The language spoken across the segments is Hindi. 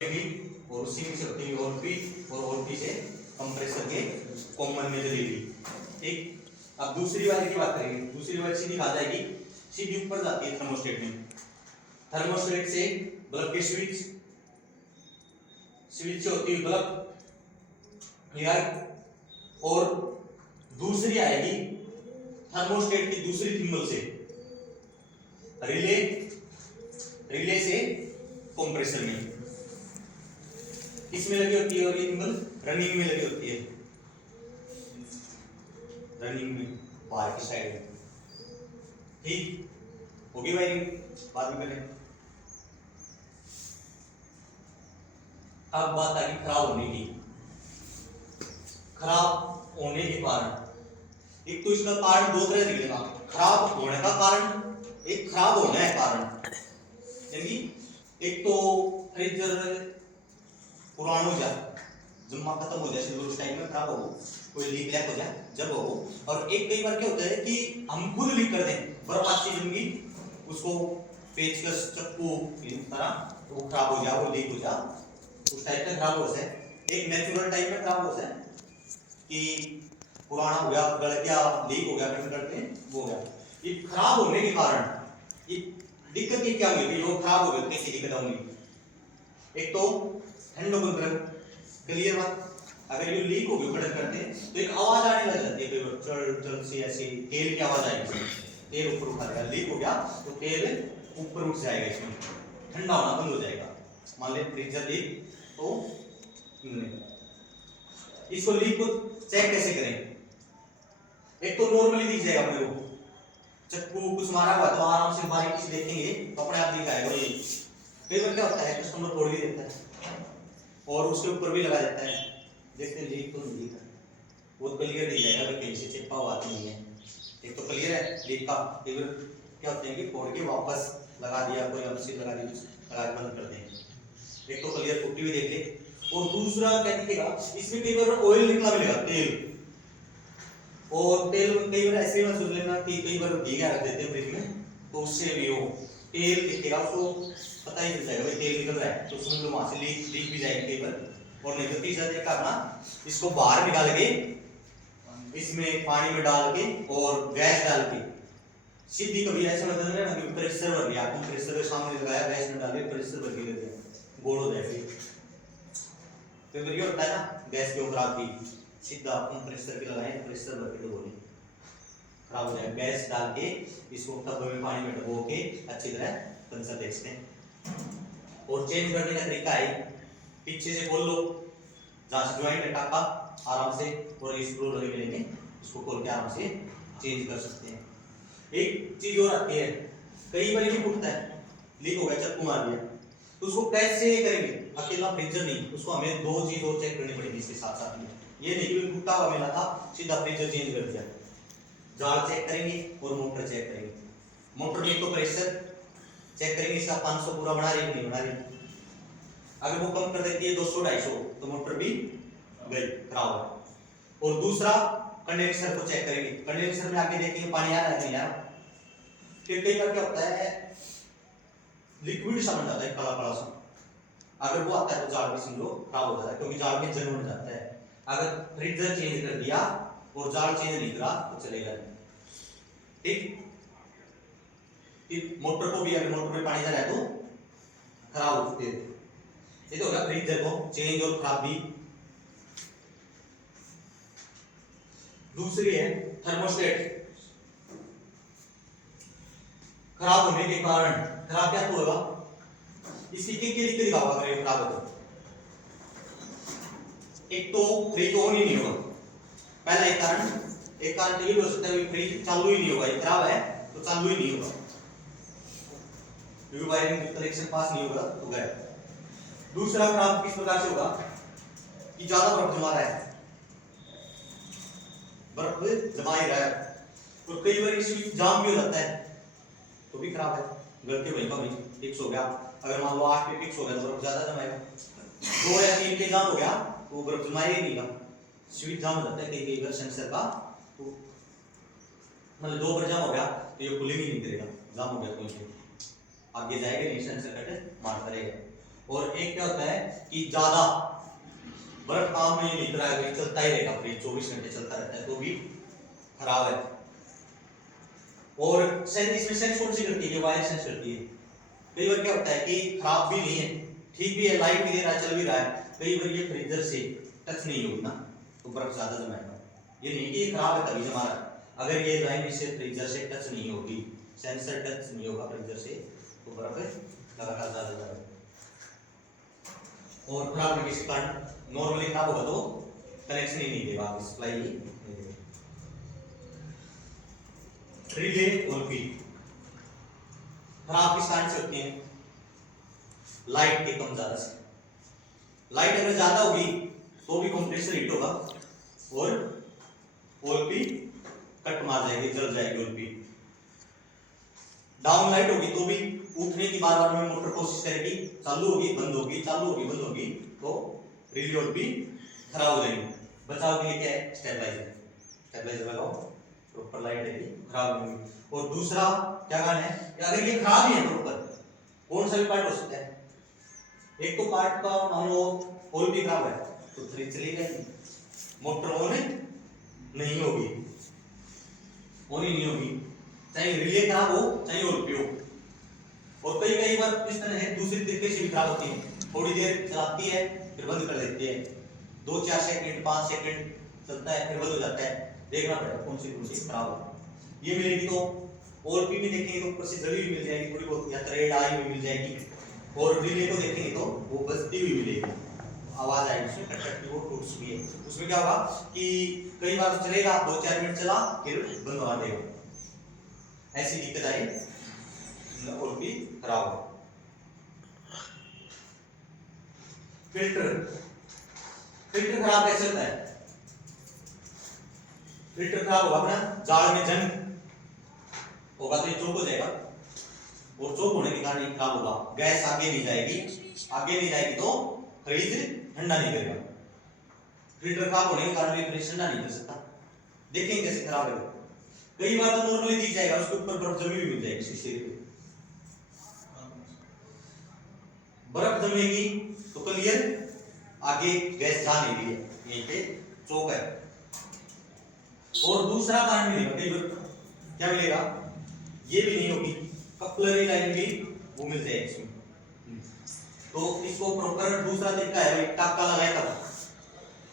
भी और उसी में से होती है और पी से कंप्रेसर के कॉमन में चलेगी। ठीक, अब दूसरी वायर की बात करेंगे। दूसरी वायर सीधी कहाँ जाएगी? सीधी ऊपर जाती है थर्मोस्टेट में। थर्मोस्टेट से बल्ब की स्विच से होती है बल्ब क्लियर, और दूसरी आएगी थर्मोस्टेट की दूसरी थिम्बल से रिले से कंप्रेसर में। इसमें लगी होती है और ये थिम्बल रनिंग में लगी होती है, रनिंग में बाहर की साइड में। ठीक होगी वायरिंग, बाद में करें। अब बात आ गई खराब होने की। खराब होने के कारण एक तो इसका कारण दो तरह से निकलेगा। खराब होने का कारण, एक खराब होना है कारण। यानी एक तो फ्रीजर पुराना हो जाए, जम्मा खत्म हो जाए, उस टाइम में खराब हो, कोई लीक लैक हो जाए जब हो। और एक कई बार क्या होता है कि हम खुद लीक कर दें, बर्फ जमगी, उसको पेचकस चक्कू इस तरह वो खराब हो जाए, वो लीक हो जाए, उस टाइप का खराब हो जाए। एक नेचुरल टाइप में खराब हो जाए कि पुराना हो गया, गल गया, लीक हो गया, करते वो हो गया। ये खराब होने के कारण ये दिक्कत ये क्या हुई कि लोग खराब हो गए, कैसी दिक्कत होंगी? एक तो ठंडो बंद क्लियर बात, अगर ये लीक हो गया खड़क करते तो एक आवाज आने लग जाती है, चल चल से ऐसी तेल की आवाज आएगी, तेल ऊपर उठा देगा। लीक हो गया तो तेल ऊपर उठ जाएगा, इसमें ठंडा होना बंद हो जाएगा। मान ले फ्रीजर लीक, तो इसको लीक को चेक कैसे करें? एक तो नॉर्मली दिख जाएगा अपने को, चक्कू कुछ मारा हुआ तो आराम से बारीकी से देखेंगे तो अपने आप दिख जाएगा। ये कई बार क्या होता है, कस्टमर तोड़ भी देता है और उसके ऊपर भी लगा देता है, देखते हैं लीक तो नहीं दिखा, वो क्लियर दिख जाएगा कि कहीं से चिपका हुआ नहीं है। एक तो क्लियर है लीक का। कई बार क्या होते हैं कि फोड़ के वापस लगा दिया, कोई हमसे लगा दी, लगा के बंद कर देंगे। एक तो क्लियर पुट्टी भी देख ले। और दूसरा क्या दिखेगा, इसमें कई बार ऑयल निकला मिलेगा, तेल। और तेल कई बार ऐसे मत सोच लेना कि कई बार भीगा रख देते हैं फ्रिज में, तो उससे भी वो तेल दिखेगा, उसको पता ही चल जाएगा भाई तेल निकल रहा है, तो उसमें तो वहां से लीक भी जाएगी कई बार। और नहीं तो तीसरा तरीका अपना, इसको बाहर निकाल के इसमें पानी में डाल के और गैस डाल के सीधी, कभी ऐसा मतलब है प्रेशर भर लिया, कंप्रेसर के सामने लगाया, गैस में डाल के प्रेशर भर के दे दिया, गोल हो जाए। फिर क्या होता है ना, गैस के ऊपर आपकी सीधा कंप्रेसर के लगाए, प्रेशर भर के डुबो दें, खराब हो जाएगा। गैस डाल के इसको टब में पानी में डुबो के अच्छी तरह पंचर देखते हैं। और चेंज करने का तरीका है, पीछे से खोल लो, जहां से ज्वाइंट है टाका, आराम से, और स्क्रू लगे मिलेंगे, इसको खोल के आराम से चेंज कर सकते हैं। एक चीज और आती है, कई बार ये फूटता है, लीक हो गया, चक्कू मार दिया, तो उसको कैसे करेंगे? अकेला फ्रीजर नहीं, उसको हमें दो चीज और चेक करनी पड़ेगी इसके साथ साथ में। ये नहीं कि टूटा हुआ मिला था सीधा फ्रीजर चेंज कर दिया, जाल चेक करेंगे और मोटर चेक करेंगे। मोटर में तो प्रेशर चेक करेंगे, इसका 500 पूरा बना रही है नहीं बना रही। अगर वो कम कर देती है 200-250 तो मोटर भी गई, खराब है। और दूसरा कंडेंसर को चेक करेंगे, कंडेंसर में आके देखेंगे पानी आ रहा है नहीं आ रहा। फिर कई बार क्या होता है, लिक्विड सा बन जाता है काला काला सा, अगर वो आता है तो जाल भी समझो खराब हो जाता है, क्योंकि जाल में जंग बन जाता है। अगर फ्रीजर चेंज कर दिया और जाल चेंज नहीं करा तो चलेगा नहीं। ठीक, मोटर को भी, अगर मोटर में पानी जा रहा है तो खराब हो सकते हैं। ये तो होगा फ्रीजर को चेंज और खराबी। दूसरी है थर्मोस्टेट। खराब होने के कारण, खराब क्या होगा, इसकी क्या दिक्कत दिखाओगा अगर ये खराब हो तो? एक तो फ्रिज ऑन ही नहीं होगा, पहला एक कारण ये भी हो सकता है कि फ्रिज चालू ही नहीं होगा, ये खराब है तो चालू ही नहीं होगा, क्योंकि वायरिंग कनेक्शन पास नहीं होगा तो गया। दूसरा खराब किस प्रकार से होगा कि ज्यादा बर्फ जमा रहा है, बर्फ जमा ही रहा है, और कई बार स्विच जाम भी हो जाता है तो भी खराब है। गलती वहीं पर फिक्स हो गया, अगर मान लो 8 पे फिक्स हो गया तो बर्फ ज्यादा जमाएगा, 2 या 3 पे जाम हो गया तो बर्फ जमाएगा ही नहीं, स्विच जाम हो जाता है कई बार सेंसर का, तो मतलब 2 बार जाम हो गया तो ये कूलिंग ही नहीं करेगा, जाम हो गया तो आगे जाएगा नहीं, सेंसर कट मारता रहेगा। और एक क्या होता है कि ज्यादा बर्फ काम में नहीं रहा है, चलता ही रहेगा, फ्रिज 24 घंटे चलता रहता है तो भी खराब है। और सेंस इसमें सेंस कौन सी करती है, वायर सेंस करती है। कई बार क्या होता है कि खराब भी नहीं है, ठीक भी है, लाइट भी दे रहा है, चल भी रहा है, कई बार ये फ्रीजर से टच नहीं होगी ना तो बर्फ ज्यादा जमाएगा। ये नहीं कि ये खराब है तभी जमा रहा है, अगर ये लाइन इसे फ्रीजर से टच नहीं होगी, सेंसर टच नहीं होगा फ्रीजर से, तो बर्फ लगातार ज्यादा जमाएगा। और खराब होने के कारण नॉर्मली खराब होगा तो कनेक्शन ही नहीं देगा, सप्लाई ही नहीं देगा। रिले और पी खराब किस कारण से होती है, लाइट के कम ज्यादा से। लाइट अगर ज्यादा होगी तो भी कंप्रेसर हीट होगा और ओएलपी कट मार जाएगी, जल जाएगी ओएलपी। डाउन लाइट होगी तो भी उठने की बार बार में मोटर कोशिश करेगी, चालू होगी बंद होगी, चालू होगी बंद होगी, तो रिले ओएलपी खराब हो जाएगी। बचाव के लिए क्या है, स्टेबलाइजर, स्टेबलाइजर लगाओ, प्रॉपर लाइट रहेगी, खराब नहीं होगी। और दूसरा क्या कारण है कि अगर ये खराब ही है प्रॉपर, कौन सा भी पार्ट हो सकता है, एक तो पार्ट का मान लो ऑयल भी खराब है तो फ्रिज चलेगा ही, मोटर ऑन नहीं होगी, ऑन ही नहीं होगी, चाहे रिले खराब हो चाहे ऑयल भी हो। और कई बार इस तरह है दूसरी तरीके से भी खराब होती है, थोड़ी देर चलाती है फिर बंद कर देती है, 2-4 सेकंड 5 सेकंड चलता है फिर बंद हो जाता है, देखना पड़ेगा कौन सी खराब है। ये मिलेगी तो और भी देखेंगे तो ऊपर से जली हुई मिल जाएगी थोड़ी बहुत, या रेड आई हुई मिल जाएगी। और रिले को देखेंगे तो वो बजती हुई मिलेगी, आवाज आएगी उसमें कट कट की, वो टूट्स भी है। उसमें क्या होगा कि कई बार तो चलेगा 2-4 मिनट चला फिर बंद मार देगा, ऐसी दिक्कत आई और भी खराब हो। फिल्टर, फिल्टर खराब कैसे होता है, फिल्टर खराब होगा अपना जाड़ में जंग होगा तो ये चौक हो जाएगा, और चौक होने के कारण ये खराब होगा, गैस आगे नहीं जाएगी, आगे नहीं जाएगी तो फ्रिज ठंडा नहीं करेगा। फिल्टर खराब होने के कारण ये फ्रिज ठंडा नहीं कर सकता, देखेंगे कैसे खराब है। कई बार तो नॉर्मली दिख जाएगा, उसके ऊपर बर्फ जमी हुई मिल जाएगी शीशे पे, बर्फ जमेगी तो क्लियर आगे गैस जा नहीं रही है, यहीं पे चौक है। और दूसरा कारण मिलेगा, कई बार क्या मिलेगा, ये भी नहीं होगी, कपलरी लाइन भी वो मिल जाएगी इसमें। तो इसको प्रॉपर दूसरा तरीका है, भाई टाका लगाए तब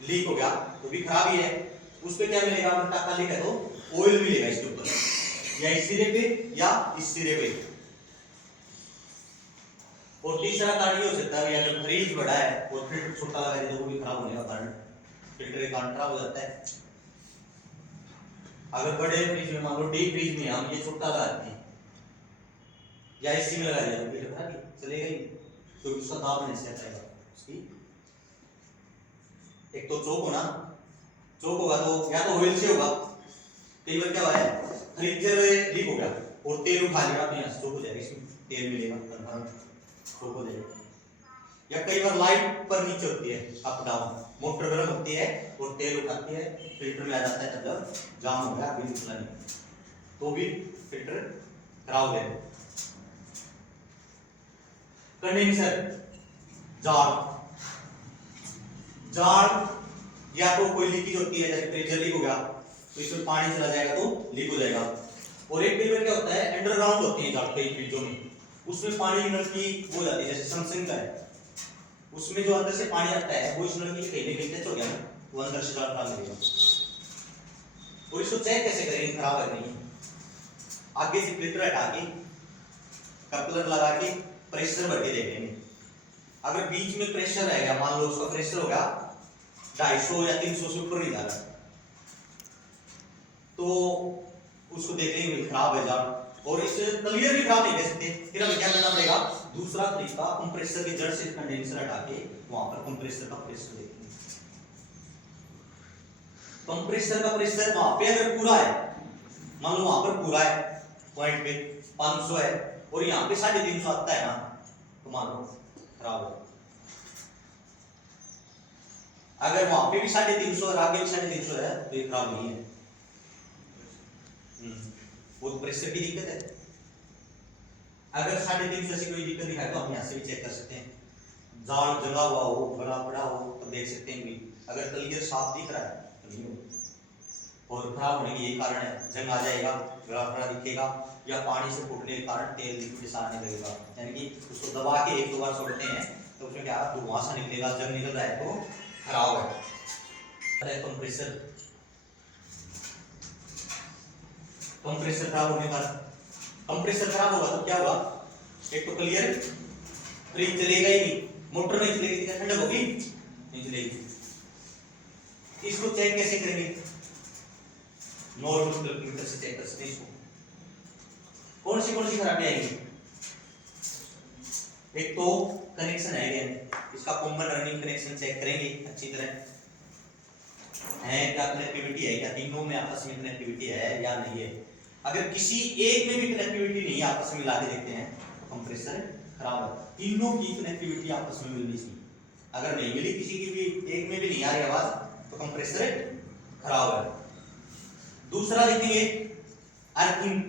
लीक हो गया तो भी खराब ही है, उस पे क्या मिलेगा, अगर टाका लीक है तो ऑयल मिलेगा इसके ऊपर, या इस सिरे पे या इस सिरे पे। और तीसरा कारण ये हो सकता है अगर फ्रिज बड़ा है और फिल्टर छोटा लगा दे तो वो भी खराब होने का कारण, फिल्टर के कारण खराब हो जाता है। अगर बड़े फ्रिज में मान लो डीप फ्रिज में हम ये छोटा लगाते हैं या इसी में लगा दिया तो फिल्टर खराब चलेगा ही, क्योंकि उसका दाब नहीं सहता है उसकी। एक तो चौक होना, चौक होगा तो या तो ऑयल से होगा, कई बार क्या हुआ है फ्रीजर लीक हो गया और तेल उठा लिया तो यहाँ से चौक हो जाएगा, इसमें तेल मिलेगा कंफर्म चौक हो जाएगा। या कई बार लाइट पर नीचे होती है अप डाउन, मोटर गर्म होती है और तेल उठाती है, फिल्टर में आ जाता है, तब जब जाम हो गया अभी निकला नहीं तो भी फिल्टर खराब हो जाएगा। कंडेंसर, जाड़, जाड़ या तो कोई लीकेज होती है, जैसे फ्रीजर लीक हो गया तो इसमें पानी चला जाएगा तो लीक हो जाएगा। और एक कई बार क्या होता है अंडरग्राउंड होती है जाड़ कई फ्रिजों में, उसमें पानी की नलकी हो जाती है, जैसे सैमसंग का है उसमें जो अंदर से पानी आता है वो इस नलकी के कहीं कहीं टच हो गया ना, वो अंदर से जाड़ डाल देगा। और इसको चेक कैसे करेंगे खराब है नहीं, आगे से फिल्टर हटा के कपलर लगा के प्रेशर भर के देखेंगे, अगर बीच में प्रेशर रहेगा, मान लो उसका प्रेशर होगा 250 या 300 से ऊपर नहीं जा रहा तो उसको देख लेंगे खराब है जाड़। और इसे क्लियर भी खराब नहीं कह सकते, फिर हमें क्या करना पड़ेगा, दूसरा तरीका कंप्रेसर की जड़ से कंडेंसर हटा के वहां पर कंप्रेसर का प्रेशर देखेंगे। कंप्रेसर का प्रेशर वहां पे अगर पूरा है, मान लो वहां पर पूरा है पॉइंट पे 500 है और यहाँ पे 350 आता है ना, तो मान लो खराब है। अगर वहां पे भी 350 और आगे भी 350 है तो ये खराब नहीं है, वो प्रेशर की दिक्कत है। अगर 350 से कोई दिक्कत दिखाए तो हम यहाँ से भी चेक कर सकते हैं, जाल जला हुआ हो, गला पड़ा हो, तो देख सकते हैं भी अगर क्लियर साफ दिख रहा है तो नहीं होगा। और खराब होने के यही कारण है, जंग आ जाएगा, गला पड़ा दिखेगा, या पानी से फूटने के कारण तेल लिक्विड सा आने लगेगा, यानी कि उसको दबा के एक दो बार छोड़ते हैं तो उसमें क्या धुआं सा निकलेगा, जंग निकल रहा है तो खराब है। कंप्रेसर, कंप्रेसर खराब होने पर, कंप्रेसर खराब होगा तो क्या होगा, एक तो क्लियर फ्रिज चलेगा ही नहीं, मोटर नहीं चलेगी, ठंडक होगी नहीं चलेगी। इसको चेक कैसे करेंगे, नॉर्मल कैलकुलेटर से चेक कर सकते हैं इसको। कौन सी खराबी आएगी, एक तो कनेक्शन है क्या, इसका कॉमन रनिंग कनेक्शन चेक करेंगे अच्छी तरह है क्या, कनेक्टिविटी है क्या, तीनों में आपस में कनेक्टिविटी है या नहीं है। अगर किसी एक में भी कनेक्टिविटी नहीं है, आपस में मिला के देखते हैं तो कंप्रेसर खराब है। तीनों की कनेक्टिविटी आपस में मिलनी चाहिए, अगर नहीं मिली किसी की भी, एक में भी नहीं आ रही आवाज तो कंप्रेसर खराब है। दूसरा देखेंगे अर्थिंग,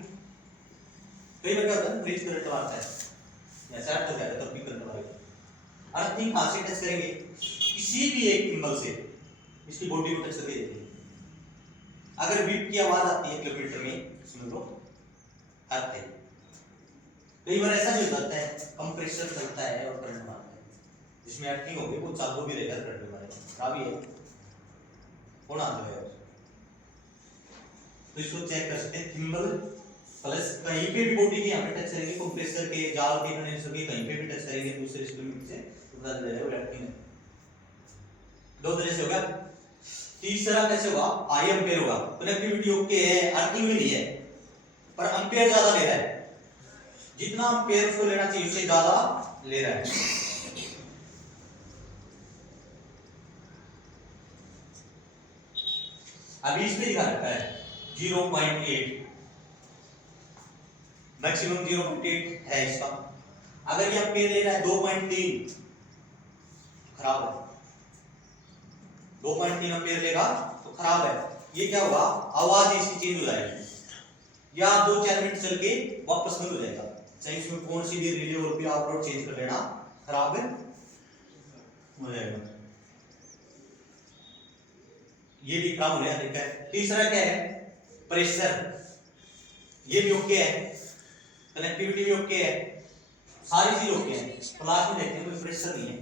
कई बार क्या होता है फ्रिज करंट मारता है, जैसे अर्थ हो जाता है तब भी करंट मारेगा। अर्थिंग कहां से टच करेंगे, किसी भी एक टिम्बल से इसकी बॉडी को टच करके देखते हैं, अगर बीप की आवाज आती है किलोमीटर में, समझ लो अर्थ है। कई बार ऐसा भी हो जाता है कंप्रेसर चलता है और करंट मारता है, जिसमें अर्थिंग होगी वो चालू भी रहेगा, करंट मारेगा, खराबी है, कौन आता है। तो इसको चेक कर सकते हैं, थिम्बल प्लस कहीं पे भी बॉडी के यहाँ पे टच करेंगे, कंप्रेसर के जाल के कंडेंसर के कहीं पे भी टच करेंगे दूसरे इंस्ट्रूमेंट से तो पता चल जाएगा अर्थिंग है। दो तरह से होगा। तीसरा कैसे होगा, आई एम्पेयर होगा, कनेक्टिविटी ओके है, अर्थिंग भी नहीं है, पर एम्पेयर ज्यादा ले रहा है, जितना एम्पेयर उसको लेना चाहिए उससे ज्यादा ले रहा है। अभी इसमें दिखा रखा है 0.8, मैक्सिमम 0.8 है इसका। अगर ये एम्पेयर ले रहा है 2.3, खराब है, 2.3 एम्पेयर लेगा तो खराब है। ये क्या होगा, आवाज इसकी चेंज हो जाएगी, या 2-4 मिनट चल के वापस बंद हो जाएगा, चाहे इसमें कौन सी भी रिले और भी आप लोड चेंज कर लेना, खराब हो जाएगा। ये भी खराब होने का है। तीसरा क्या है, प्रेशर, ये भी ओके है, कनेक्टिविटी भी ओके है, सारी चीज ओके है, क्लास में देखते हैं कोई प्रेशर नहीं है,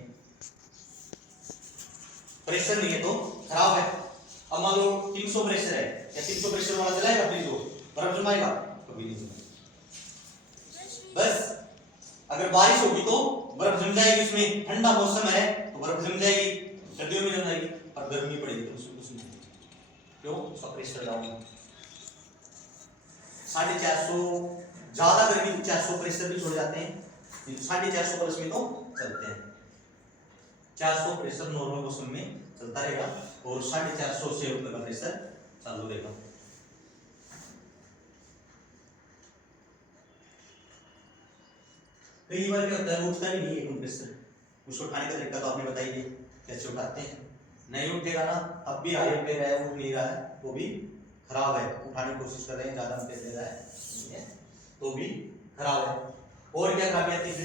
प्रेशर नहीं है तो खराब है। अब मान लो 300 प्रेशर है, या 300 प्रेशर वाला चलाएगा फ्रिज को, बर्फ जमाएगा कभी नहीं जमाएगा। बस अगर बारिश होगी तो बर्फ जम जाएगी, उसमें ठंडा मौसम है तो बर्फ जम जाएगी, सर्दियों में जम जाएगी, और गर्मी पड़ेगी तो उसमें कुछ नहीं, क्यों, उसका प्रेशर डाउन है। 450 ज्यादा गर्मी 400 प्रेशर भी छोड़ जाते हैं, 450 प्लस में तो चलते हैं, 400 प्रेशर नॉर्मल मौसम में चलता रहेगा, और 450 से ऊपर का प्रेशर चालू रहेगा। कई बार क्या होता है, उठता ही नहीं है कंप्रेसर, उसको उठाने का तरीका तो आपने बताइए कैसे उठाते हैं, नहीं उठेगा ना, अब भी हाई पे है, उठ नहीं रहा है, वो भी खराब है, उठाने की कोशिश कर रहे हैं, ज्यादा पे ले रहा है तो भी खराब है। और क्या खराबी आती है,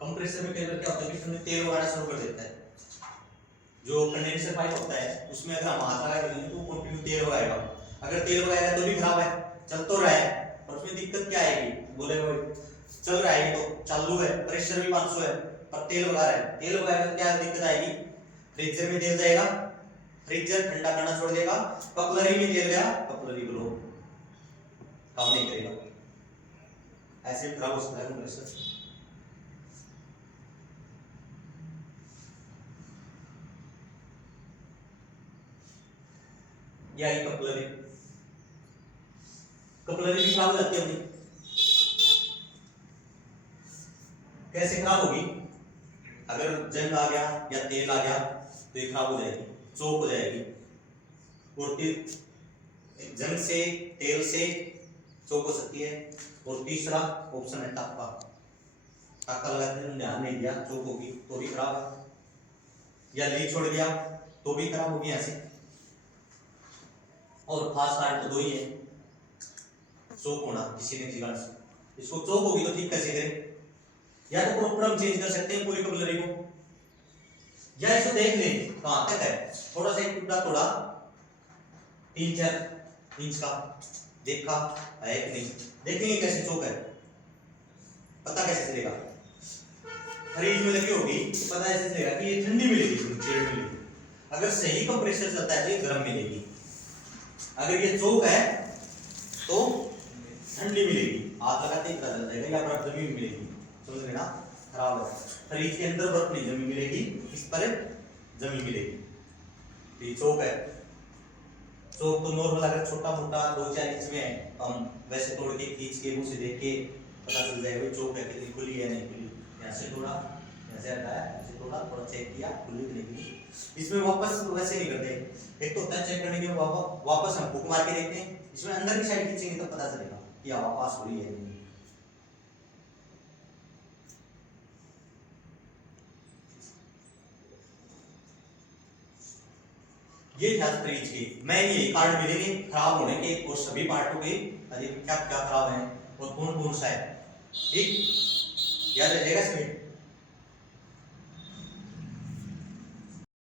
कंप्रेसर में कई बार क्या होता है कि उसमें तेल वगैरह शुरू कर देता है, जो कंडेंसर पाइप होता है उसमें अगर हम हाथ लगा देंगे तो कंटिन्यू तेल लगाएगा, अगर तेल लगाएगा तो भी खराब है, चल तो रहा है, और उसमें दिक्कत क्या आएगी, बोले वो चल रहा है तो चालू है, प्रेशर भी 500 है, पर तेल लगा रहा है, तेल लगाएगा तो क्या दिक्कत आएगी, फ्रीजर में तेल जाएगा, फ्रीजर ठंडा करना छोड़ देगा, कपलरी में तेल गया, कपलरी ब्लो काम नहीं करेगा, ऐसे खराब हो सकता है कंप्रेसर। या ये कपलरी, कपलरी भी खराब हो जाती है अपनी, कैसे खराब होगी, अगर जंग आ गया या तेल आ गया तो ये खराब हो जाएगी, चौक हो जाएगी, और फिर जंग से तेल से चौक हो सकती है। और तीसरा ऑप्शन है टाका, टाका लगाते हैं ध्यान नहीं दिया, चौक होगी तो भी खराब है, या लीक छोड़ दिया तो भी खराब होगी ऐसे। और खास कारण तो दो ही है, चौक होना किसी ने कारण से, इसको चौक होगी तो ठीक कैसे करें, या तो प्रॉपर हम चेंज कर सकते हैं पूरी कबलरी को, या इसको देख लें कहां तक है, थोड़ा सा एक टुकड़ा थोड़ा 3-4 इंच का देखा है कि नहीं, देखेंगे कैसे चौक है, पता कैसे चलेगा, फ्रीज में लगी होगी तो पता ऐसे चलेगा कि ये ठंडी मिलेगी, चिल्ड मिलेगी, अगर सही कंप्रेसर चलता है तो ये गर्म मिलेगी, अगर ये चौक है तो ठंडी मिलेगी, हाथ लगाते ही पता चल जाएगा, या बर्फ जमी हुई मिलेगी, समझ रहे ना, खराब है, फ्रीज के अंदर बर्फ नहीं जमी मिलेगी, इस पर जमी मिलेगी, ये चौक है, चौक तो नॉर्मल अगर छोटा मोटा 2-4 इंच में है हम वैसे तोड़ के खींच के मुंह से देख के पता चल जाएगा चौक है कितनी खुली है नहीं खुली, यहाँ से थोड़ा ऐसे हटाया, ऐसे थोड़ा थोड़ा चेक किया खुली कि नहीं खुली, इसमें वापस वैसे नहीं करते, एक तो होता है चेक करने के वापस हम हुक मार के देखते हैं, इसमें अंदर की साइड खींचेंगे तो पता चलेगा कि हवा पास हो रही है नहीं। ये था फ्रिज के, मैं ये कार्ड मिलेंगे खराब होने के और सभी पार्टों के क्या क्या खराब है और कौन कौन सा है, ठीक याद रखिएगा इसमें।